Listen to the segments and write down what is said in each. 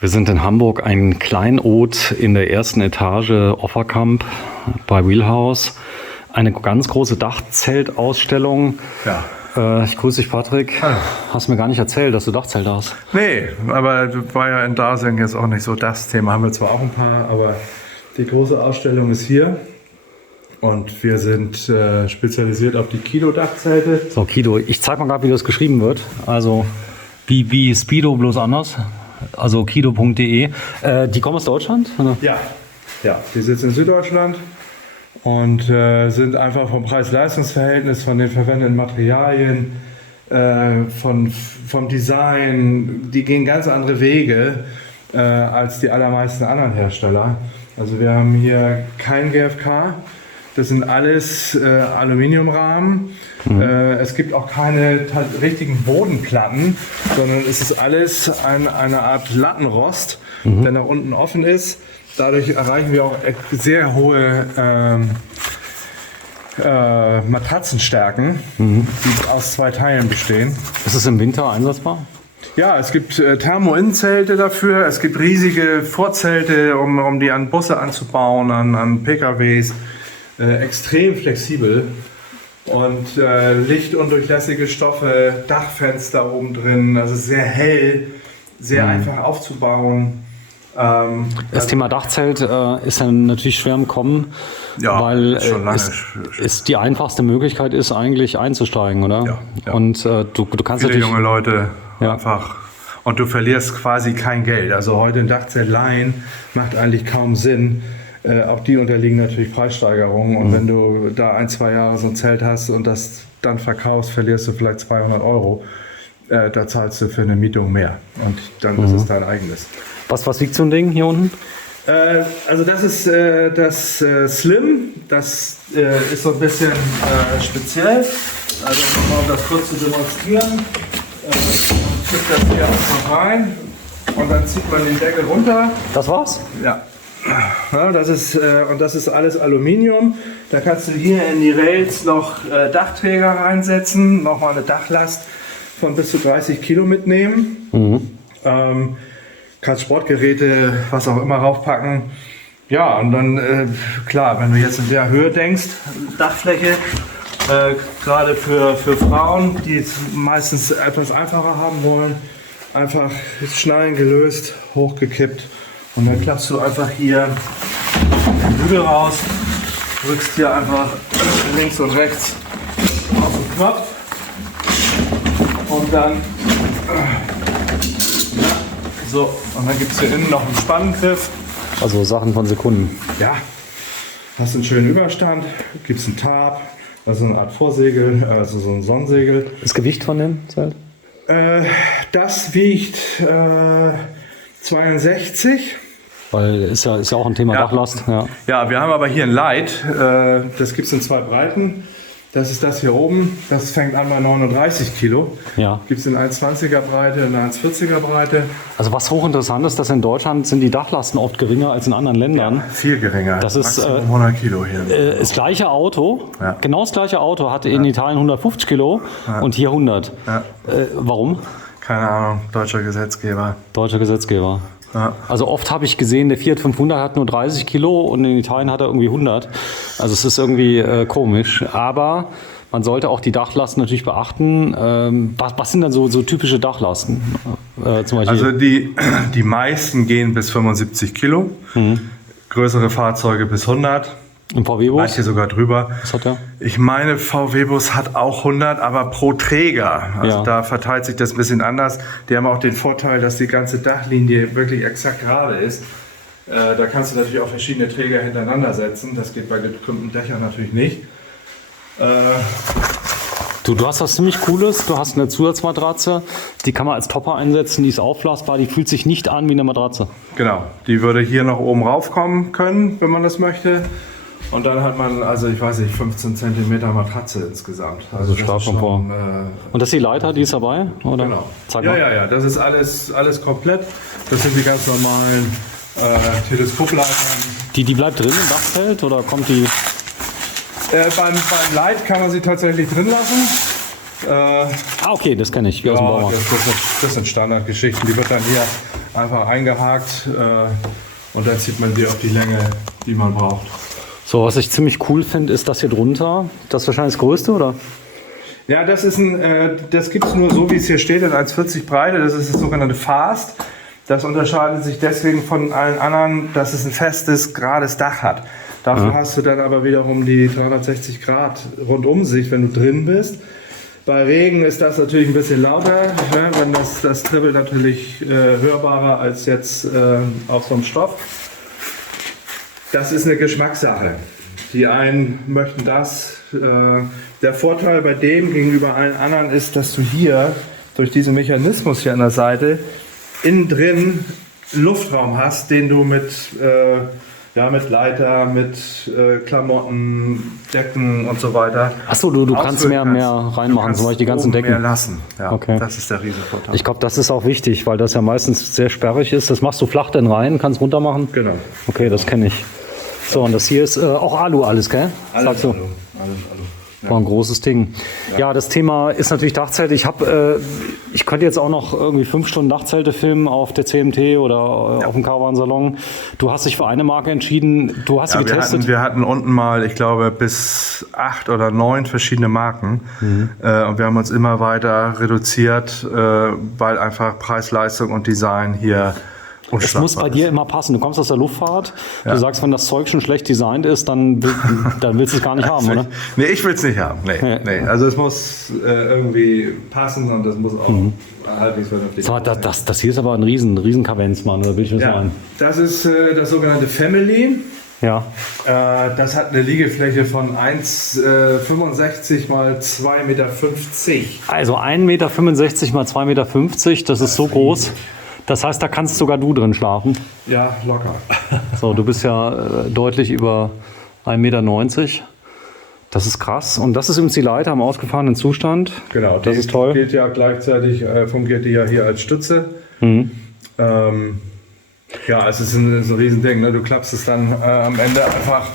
Wir sind in Hamburg, ein Kleinod in der ersten Etage, Offerkamp bei Wheelhouse. Eine ganz große Dachzeltausstellung. Ja. Ich grüße dich, Patrick. Hallo. Hast mir gar nicht erzählt, dass du Dachzelte hast. Nee, aber war ja in Dasing jetzt auch nicht so das Thema. Haben wir zwar auch ein paar, aber die große Ausstellung ist hier. Und wir sind spezialisiert auf die Kido-Dachzelte. So, Kido, ich zeig mal gerade, wie das geschrieben wird. Also wie Speedo, bloß anders. Also kido.de. Die kommen aus Deutschland? Oder? Ja, die sitzen in Süddeutschland und sind einfach vom Preis-Leistungs-Verhältnis, von den verwendeten Materialien, vom Design, die gehen ganz andere Wege als die allermeisten anderen Hersteller. Also wir haben hier kein GFK, das sind alles Aluminiumrahmen. Es gibt auch keine richtigen Bodenplatten, sondern es ist alles eine Art Lattenrost, der nach unten offen ist. Dadurch erreichen wir auch sehr hohe Matratzenstärken, die aus 2 Teilen bestehen. Ist es im Winter einsetzbar? Ja, es gibt Thermo-Innenzelte dafür, es gibt riesige Vorzelte, um die an Busse anzubauen, an PKWs. Extrem flexibel und lichtundurchlässige Stoffe, Dachfenster oben drin, also sehr hell, sehr einfach aufzubauen. Das Thema Dachzelt ist dann natürlich schwer im Kommen, Ja, weil schon lange es die einfachste Möglichkeit ist, eigentlich einzusteigen, oder? Ja. Und du kannst Viele natürlich... junge Leute Ja. einfach und du verlierst quasi kein Geld. Also heute ein Dachzelt leihen macht eigentlich kaum Sinn. Auch die unterliegen natürlich Preissteigerungen und wenn du da 1-2 Jahre so ein Zelt hast und das dann verkaufst, verlierst du vielleicht 200 €. Da zahlst du für eine Mietung mehr und dann ist es dein eigenes. Was wiegt so ein Ding hier unten? Also das ist das Slim, das ist so ein bisschen speziell. Also um das kurz zu demonstrieren, man zieht das hier einfach rein und dann zieht man den Deckel runter. Das war's? Ja. Ja, das ist alles Aluminium. Da kannst du hier in die Rails noch Dachträger reinsetzen, nochmal eine Dachlast von bis zu 30 Kilo mitnehmen. Kannst Sportgeräte, was auch immer raufpacken. Ja, und dann, klar, wenn du jetzt in der Höhe denkst, Dachfläche, gerade für Frauen, die es meistens etwas einfacher haben wollen, einfach Schnallen gelöst, hochgekippt. Und dann klappst du einfach hier den Bügel raus, drückst hier einfach links und rechts auf den Knopf und dann und dann gibt es hier innen noch einen Spannengriff. Also Sachen von Sekunden. Ja, hast einen schönen Überstand, gibt es einen Tarp, also eine Art Vorsegel, also so ein Sonnensegel. Das Gewicht von dem Zelt? Das wiegt 62. Weil ist ja auch ein Thema Dachlast. Ja. Ja, wir haben aber hier ein Light, das gibt es in 2 Breiten. Das ist das hier oben, das fängt an bei 39 Kilo. Ja. Gibt es in 1,20er Breite und 1,40er Breite. Also was hochinteressant ist, dass in Deutschland sind die Dachlasten oft geringer als in anderen Ländern. Viel geringer, Das ist Maximum 100 Kilo hier. das gleiche Auto, Ja. genau das gleiche Auto hat in Italien 150 Kilo und hier 100. Ja. Warum? Keine Ahnung, deutscher Gesetzgeber. Deutscher Gesetzgeber. Ja. Also oft habe ich gesehen, der Fiat 500 hat nur 30 Kilo und in Italien hat er irgendwie 100. Also es ist irgendwie komisch. Aber man sollte auch die Dachlasten natürlich beachten. Was sind dann so typische Dachlasten? Zum Beispiel? Also die meisten gehen bis 75 Kilo, größere Fahrzeuge bis 100. Im VW-Bus? Manche sogar drüber. Was hat der? Ich meine, VW-Bus hat auch 100, aber pro Träger. Also Ja. da verteilt sich das ein bisschen anders. Die haben auch den Vorteil, dass die ganze Dachlinie wirklich exakt gerade ist. Da kannst du natürlich auch verschiedene Träger hintereinander setzen. Das geht bei gekrümmten Dächern natürlich nicht. Du hast was ziemlich Cooles. Du hast eine Zusatzmatratze. Die kann man als Topper einsetzen. Die ist aufblasbar. Die fühlt sich nicht an wie eine Matratze. Genau, die würde hier noch oben raufkommen können, wenn man das möchte. Und dann hat man, also ich weiß nicht, 15 cm Matratze insgesamt. Also das ist Schlafkomfort. schon, Und das ist die Leiter, die ist dabei? Oder? genau. Zeig mal. Ja, das ist alles komplett. Das sind die ganz normalen Teleskopleitern. Die bleibt drin im Dachzelt oder kommt die? Beim Light kann man sie tatsächlich drin lassen. Okay, das kenne ich, wie aus dem Baumarkt. Das sind Standardgeschichten. Die wird dann hier einfach eingehakt und dann zieht man die auf die Länge, die man braucht. So, was ich ziemlich cool finde, ist das hier drunter. Das ist wahrscheinlich das Größte, oder? Ja, das gibt es nur so, wie es hier steht, in 1,40 Breite. Das ist das sogenannte Fast. Das unterscheidet sich deswegen von allen anderen, dass es ein festes, gerades Dach hat. Dafür hast du dann aber wiederum die 360 Grad Rundumsicht, wenn du drin bist. Bei Regen ist das natürlich ein bisschen lauter, ne? Wenn das Tribbelt natürlich hörbarer als jetzt auf so einem Stoff. Das ist eine Geschmackssache. Die einen möchten das. Der Vorteil bei dem gegenüber allen anderen ist, dass du hier durch diesen Mechanismus hier an der Seite innen drin Luftraum hast, den du mit Leiter, mit Klamotten, Decken und so weiter. Achso, du kannst mehr reinmachen, zum Beispiel die ganzen Decken. Mehr lassen. Ja, okay. Das ist der Riesenvorteil. Ich glaube, das ist auch wichtig, weil das ja meistens sehr sperrig ist. Das machst du flach dann rein, kannst runter machen. Genau. Okay, das kenne ich. So, und das hier ist auch Alu alles, gell? Alles Sagst du? Alu. War ein großes Ding. Ja, das Thema ist natürlich Dachzelte. Ich könnte jetzt auch noch irgendwie 5 Stunden Dachzelte filmen auf der CMT oder auf dem Caravan-Salon. Du hast dich für eine Marke entschieden. Du hast sie getestet. Wir hatten unten mal, ich glaube, bis 8 oder 9 verschiedene Marken. Und wir haben uns immer weiter reduziert, weil einfach Preis, Leistung und Design hier es muss bei dir immer passen. Du kommst aus der Luftfahrt, du sagst, wenn das Zeug schon schlecht designt ist, dann willst du es gar nicht haben, oder? Nee, ich will es nicht haben. Nee. Also es muss irgendwie passen und das muss auch halbwegs vernünftig sein. Das hier ist aber ein riesen Kavenzmann, oder will ich das sagen? Das ist das sogenannte Family. Ja. Das hat eine Liegefläche von 1,65 mal 2,50 Meter. Also 1,65 Meter mal 2,50 Meter, das ist so groß. Das heißt, da kannst sogar du drin schlafen? Ja, locker. So, du bist ja deutlich über 1,90 Meter. Das ist krass. Und das ist übrigens die Leiter im ausgefahrenen Zustand. Genau, das ist toll. Geht ja gleichzeitig, fungiert die ja hier als Stütze. Ja, es ist ein Riesending. Ne? Du klappst es dann am Ende einfach.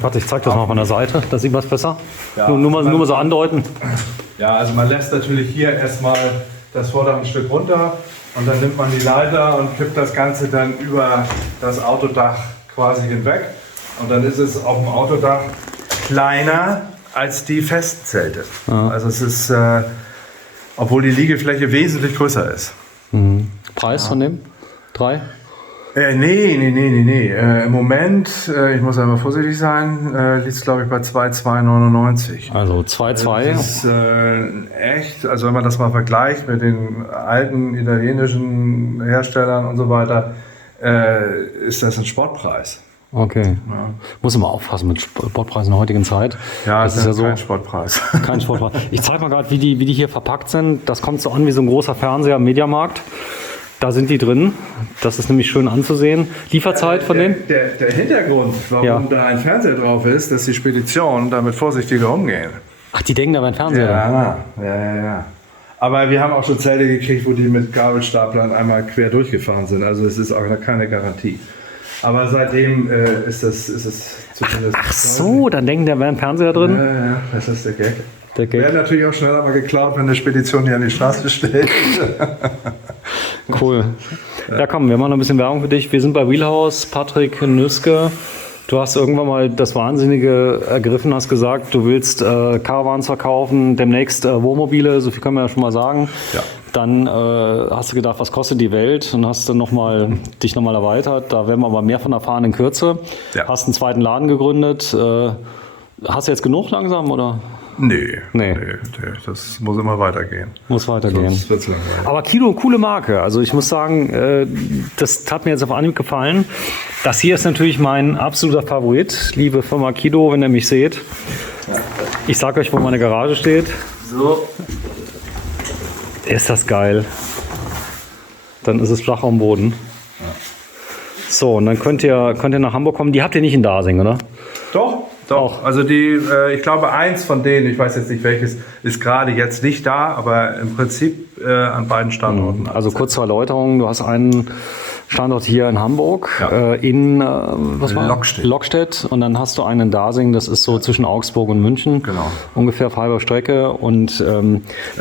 Warte, ich zeig das mal von der Seite. Da sieht man es besser. Ja, nur mal so andeuten. Ja, also man lässt natürlich hier erstmal das Vordach ein Stück runter. Und dann nimmt man die Leiter und kippt das Ganze dann über das Autodach quasi hinweg. Und dann ist es auf dem Autodach kleiner als die Festzelte. Ja. Also es ist, obwohl die Liegefläche wesentlich größer ist. Preis von dem? 3? Nee. Im Moment, ich muss einmal vorsichtig sein, liegt es glaube ich bei 2,299. Also 2,2. Das ist echt, also wenn man das mal vergleicht mit den alten italienischen Herstellern und so weiter, ist das ein Sportpreis. Okay. Ja. Muss immer aufpassen mit Sportpreisen in der heutigen Zeit. Ja, das ist ja so kein Sportpreis. Kein Sportpreis. Ich zeige mal gerade, wie die hier verpackt sind. Das kommt so an wie so ein großer Fernseher im Mediamarkt. Da sind die drin. Das ist nämlich schön anzusehen. Lieferzeit von denen? Der Hintergrund, warum da ein Fernseher drauf ist, dass die Speditionen damit vorsichtiger umgehen. Ach, die denken da beim Fernseher? Ja. Aber wir haben auch schon Zelte gekriegt, wo die mit Gabelstaplern einmal quer durchgefahren sind. Also es ist auch keine Garantie. Aber seitdem ist es zumindest... Ach so, dann denken der wäre ein Fernseher drin? Ja, das ist der Gag. Wäre natürlich auch schneller mal geklaut, wenn eine Spedition hier an die Straße stellt. Cool. Ja komm, wir machen noch ein bisschen Werbung für dich. Wir sind bei Wheelhouse, Patrick Nüske. Du hast irgendwann mal das Wahnsinnige ergriffen, hast gesagt, du willst Caravans verkaufen, demnächst Wohnmobile, so viel können wir ja schon mal sagen. Ja. Dann hast du gedacht, was kostet die Welt, und hast dann dich nochmal erweitert. Da werden wir aber mehr von erfahren in Kürze. Ja. Hast einen zweiten Laden gegründet. Hast du jetzt genug langsam, oder? Nee, das muss immer weitergehen. Muss weitergehen. Sonst wird's langweilig. Aber Kido, coole Marke. Also ich muss sagen, das hat mir jetzt auf Anhieb gefallen. Das hier ist natürlich mein absoluter Favorit. Liebe Firma Kido, wenn ihr mich seht. Ich sag euch, wo meine Garage steht. So. Ist das geil. Dann ist es flach am Boden. So, und dann könnt ihr nach Hamburg kommen. Die habt ihr nicht in Dasing, oder? Doch. Also ich glaube, eins von denen, ich weiß jetzt nicht welches, ist gerade jetzt nicht da, aber im Prinzip an beiden Standorten. Also kurz zur Erläuterung, du hast einen Standort hier in Hamburg, in Lockstedt, und dann hast du einen in Dasing, das ist so zwischen Augsburg und München, genau. Ungefähr auf halber Strecke, und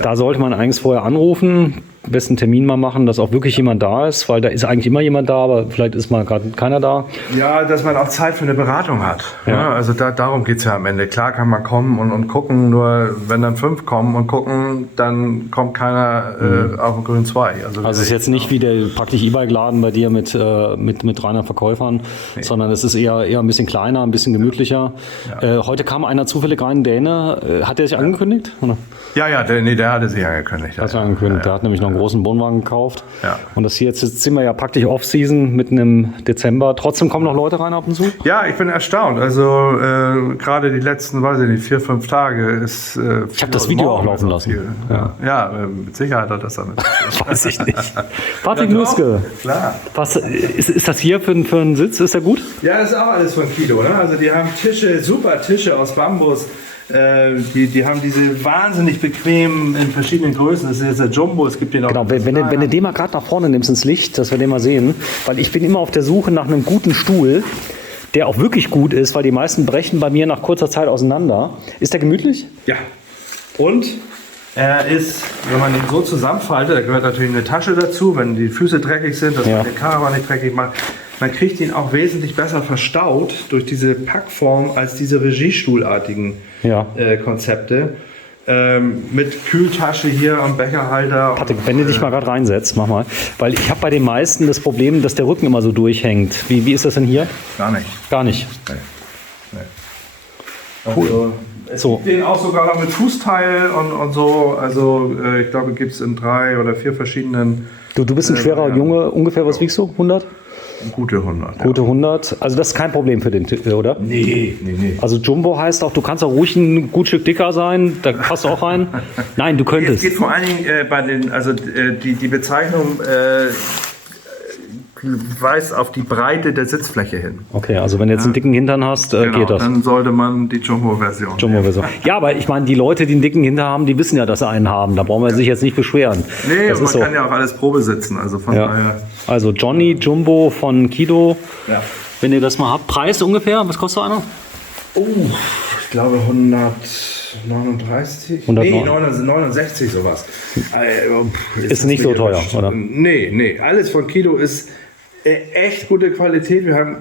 da sollte man eigentlich vorher anrufen. besten Termin mal machen, dass auch wirklich jemand da ist, weil da ist eigentlich immer jemand da, aber vielleicht ist mal gerade keiner da. Ja, dass man auch Zeit für eine Beratung hat. Ja. Ja, also darum geht es ja am Ende. Klar kann man kommen und gucken, nur wenn dann 5 kommen und gucken, dann kommt keiner auf den grünen Zweig. Also es ist jetzt nicht wie der praktisch E-Bike-Laden bei dir mit 300 Verkäufern, sondern es ist eher ein bisschen kleiner, ein bisschen gemütlicher. Ja. Heute kam einer zufällig rein, Däne. Hat der sich angekündigt? Oder? Ja, der hatte sich angekündigt. Der hat nämlich noch einen großen Wohnwagen gekauft. Ja. Und das hier jetzt sind wir ja praktisch Off-Season mitten im Dezember. Trotzdem kommen noch Leute rein ab und zu? Ja, ich bin erstaunt. Also gerade die letzten, weiß ich nicht, 4-5 Tage ist. Ich habe das Video auch laufen lassen. Ja, mit Sicherheit hat das damit. Weiß ich nicht. Patrick Nuske. Klar. Was ist das hier für einen Sitz? Ist der gut? Ja, das ist auch alles von Kido. Ne? Also die haben Tische, super Tische aus Bambus. Die haben diese wahnsinnig bequem in verschiedenen Größen. Das ist jetzt der Jumbo, es gibt den auch. Genau, wenn du den mal gerade nach vorne nimmst ins Licht, dass wir den mal sehen. Weil ich bin immer auf der Suche nach einem guten Stuhl, der auch wirklich gut ist, weil die meisten brechen bei mir nach kurzer Zeit auseinander. Ist der gemütlich? Ja. Und er ist, wenn man ihn so zusammenfaltet, da gehört natürlich eine Tasche dazu, wenn die Füße dreckig sind, dass man den Karawan nicht dreckig macht. Man kriegt ihn auch wesentlich besser verstaut durch diese Packform als diese regiestuhlartigen Konzepte. Mit Kühltasche hier am Becherhalter. Patrick, wenn du dich mal gerade reinsetzt, mach mal. Weil ich habe bei den meisten das Problem, dass der Rücken immer so durchhängt. Wie ist das denn hier? Gar nicht. Gar nicht? Nee. Cool. Es gibt den auch sogar noch mit Fußteil und so. Also ich glaube, gibt es in 3 oder 4 verschiedenen. Du bist ein schwerer Junge. Ungefähr, was wiegst du? 100? Gute 100. Gute 100. Also das ist kein Problem für den, oder? Nee. Also Jumbo heißt auch, du kannst auch ruhig ein gut Stück dicker sein. Da passt du auch rein. Nein, du könntest. Es geht vor allen Dingen bei den, also die Bezeichnung weist auf die Breite der Sitzfläche hin. Okay, also wenn du jetzt einen dicken Hintern hast, genau, geht das. Dann sollte man die Jumbo-Version. Ja, aber ich meine, die Leute, die einen dicken Hintern haben, die wissen ja, dass sie einen haben. Da brauchen wir sich jetzt nicht beschweren. Nee, das man kann ja auch alles Probe sitzen. Also von daher. Also Johnny Jumbo von Kido. Ja. Wenn ihr das mal habt, Preis ungefähr, was kostet einer? Ich glaube 139. 69 sowas. Ist nicht so teuer, oder? Nee. Alles von Kido ist echt gute Qualität. Wir haben,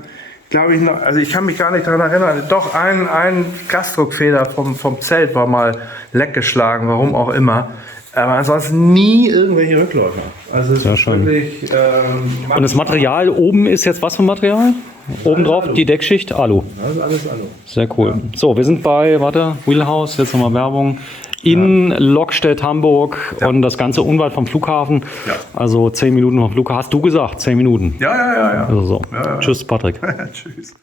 glaube ich, noch, also ich kann mich gar nicht daran erinnern, doch ein Gasdruckfeder vom Zelt war mal leckgeschlagen, warum auch immer. Aber ansonsten nie irgendwelche Rückläufer. Also es ist wirklich. Und das Material oben ist jetzt was für Material? Oben drauf die Deckschicht Alu. Das ist alles Alu. Sehr cool. Ja. So, wir sind bei, Wheelhouse, jetzt nochmal Werbung. In Lockstedt, Hamburg und das Ganze unweit vom Flughafen. Ja. Also 10 Minuten vom Flughafen. Hast du gesagt, 10 Minuten? Ja. Also so. Tschüss, Patrick. Tschüss.